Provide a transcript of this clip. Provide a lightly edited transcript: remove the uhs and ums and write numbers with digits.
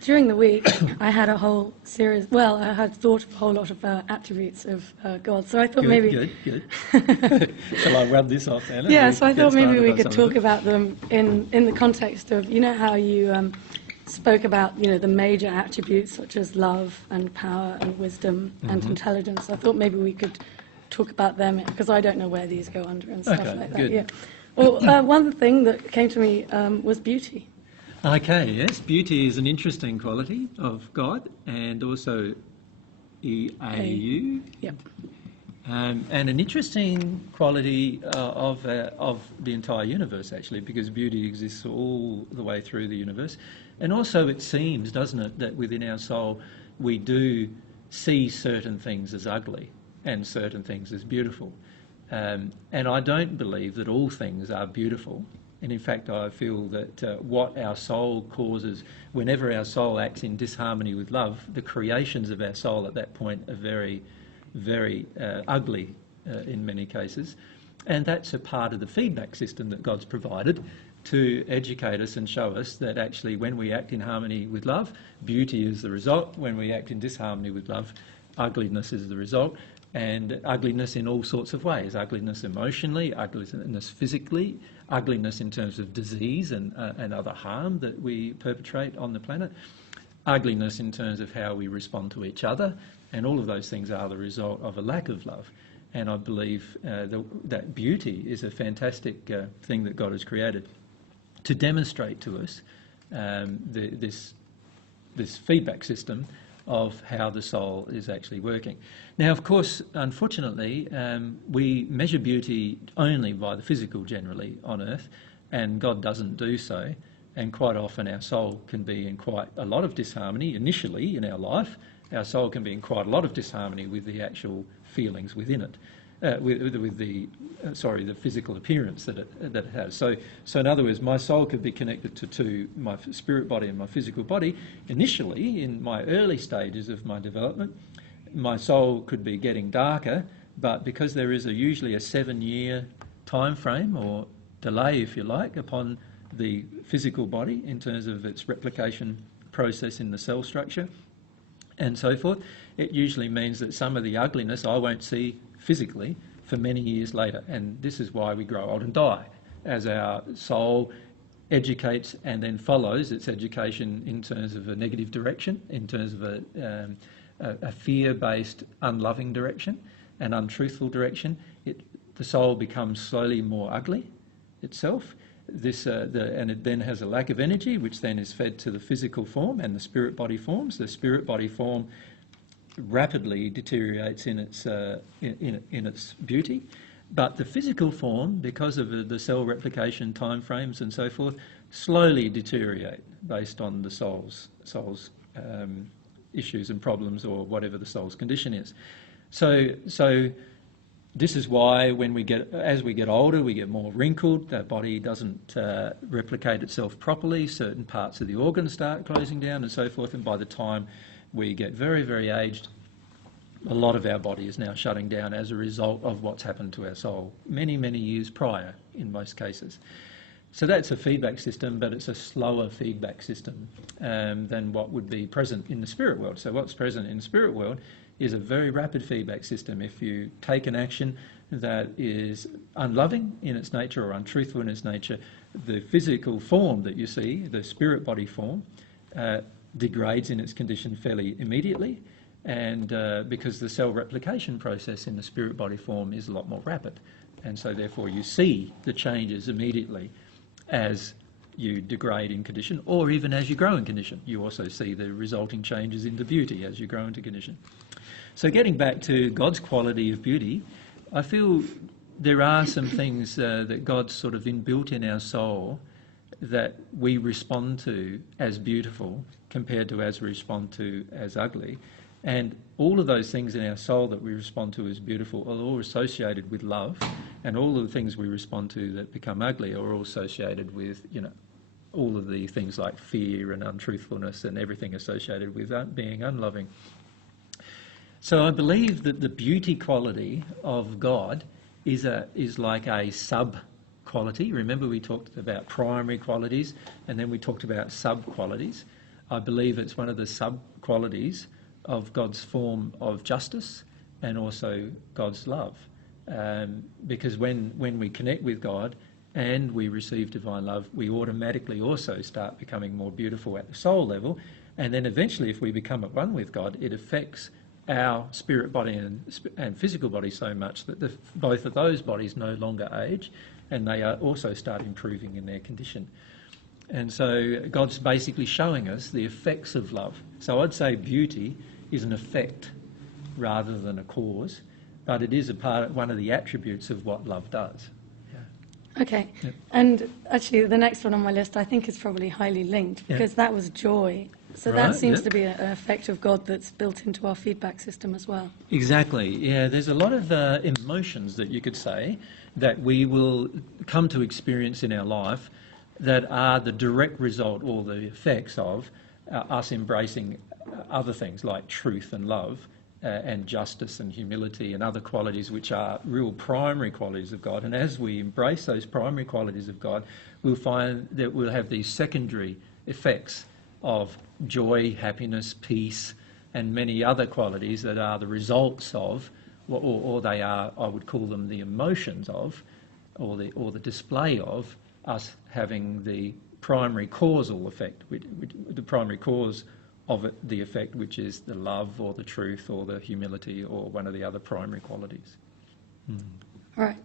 during the week, I had a whole series. Well, I had thought of a whole lot of attributes of God. So I thought Good. Shall I rub this off, Anna? Yeah. So I thought maybe we could talk about them in the context of, you know, how you spoke about, you know, the major attributes such as love and power and wisdom and intelligence. I thought maybe we could talk about them because I don't know where these go under and stuff like that. Good. Yeah. Well, one thing that came to me was beauty. Okay, yes, beauty is an interesting quality of God, and also EAU. Yep. And an interesting quality of the entire universe, actually, because beauty exists all the way through the universe. And also it seems, doesn't it, that within our soul we do see certain things as ugly and certain things as beautiful. And I don't believe that all things are beautiful. And in fact, I feel that what our soul causes, whenever our soul acts in disharmony with love, the creations of our soul at that point are very, very ugly in many cases. And that's a part of the feedback system that God's provided to educate us and show us that actually when we act in harmony with love, beauty is the result. When we act in disharmony with love, ugliness is the result. And ugliness in all sorts of ways, ugliness emotionally, ugliness physically, ugliness in terms of disease and other harm that we perpetrate on the planet, ugliness in terms of how we respond to each other, and all of those things are the result of a lack of love. And I believe that beauty is a fantastic thing that God has created to demonstrate to us this feedback system of how the soul is actually working. Now, of course, unfortunately, we measure beauty only by the physical generally on earth, and God doesn't do so. And quite often our soul can be in quite a lot of disharmony initially in our life. Our soul can be in quite a lot of disharmony with the actual feelings within it, with the physical appearance that it has. So in other words, my soul could be connected to my spirit body and my physical body. Initially, in my early stages of my development, my soul could be getting darker, but because there is usually a 7-year time frame or delay, if you like, upon the physical body in terms of its replication process in the cell structure and so forth, it usually means that some of the ugliness I won't see physically for many years later. And this is why we grow old and die, as our soul educates and then follows its education in terms of a negative direction, in terms of a fear-based, unloving direction, an untruthful direction. The soul becomes slowly more ugly itself. And it then has a lack of energy, which then is fed to the physical form and the spirit body forms. The spirit body form rapidly deteriorates in its beauty, but the physical form, because of the cell replication timeframes and so forth, slowly deteriorate based on the soul's issues and problems, or whatever the soul's condition is. So this is why as we get older, we get more wrinkled. The body doesn't replicate itself properly. Certain parts of the organs start closing down and so forth. And by the time we get very, very aged, a lot of our body is now shutting down as a result of what's happened to our soul many, many years prior in most cases. So that's a feedback system, but it's a slower feedback system than what would be present in the spirit world. So what's present in the spirit world is a very rapid feedback system. If you take an action that is unloving in its nature or untruthful in its nature, the physical form that you see, the spirit body form, degrades in its condition fairly immediately, and because the cell replication process in the spirit body form is a lot more rapid, and so therefore you see the changes immediately as you degrade in condition, or even as you grow in condition. You also see the resulting changes into beauty as you grow into condition. So getting back to God's quality of beauty, I feel there are some things that God's sort of inbuilt in our soul that we respond to as beautiful compared to as we respond to as ugly. And all of those things in our soul that we respond to as beautiful are all associated with love, and all of the things we respond to that become ugly are all associated with, all of the things like fear and untruthfulness and everything associated with being unloving. So I believe that the beauty quality of God is like a sub-quality. Remember we talked about primary qualities and then we talked about sub-qualities. I believe it's one of the sub-qualities of God's form of justice and also God's love. Because when we connect with God and we receive divine love, we automatically also start becoming more beautiful at the soul level. And then eventually, if we become at one with God, it affects our spirit body and physical body so much that both of those bodies no longer age, and they also start improving in their condition. And so God's basically showing us the effects of love. So I'd say beauty is an effect rather than a cause, but it is one of the attributes of what love does. Okay. Yep. And actually, the next one on my list I think is probably highly linked, because that was joy. So that seems to be an effect of God that's built into our feedback system as well. Exactly. Yeah, there's a lot of emotions that you could say that we will come to experience in our life that are the direct result or the effects of us embracing other things like truth and love and justice and humility and other qualities which are real primary qualities of God. And as we embrace those primary qualities of God, we'll find that we'll have these secondary effects of joy, happiness, peace, and many other qualities that are the results of, or they are, I would call them the emotions of, or the display of us having the primary causal effect, the primary cause of it, the effect, which is the love or the truth or the humility or one of the other primary qualities. All right.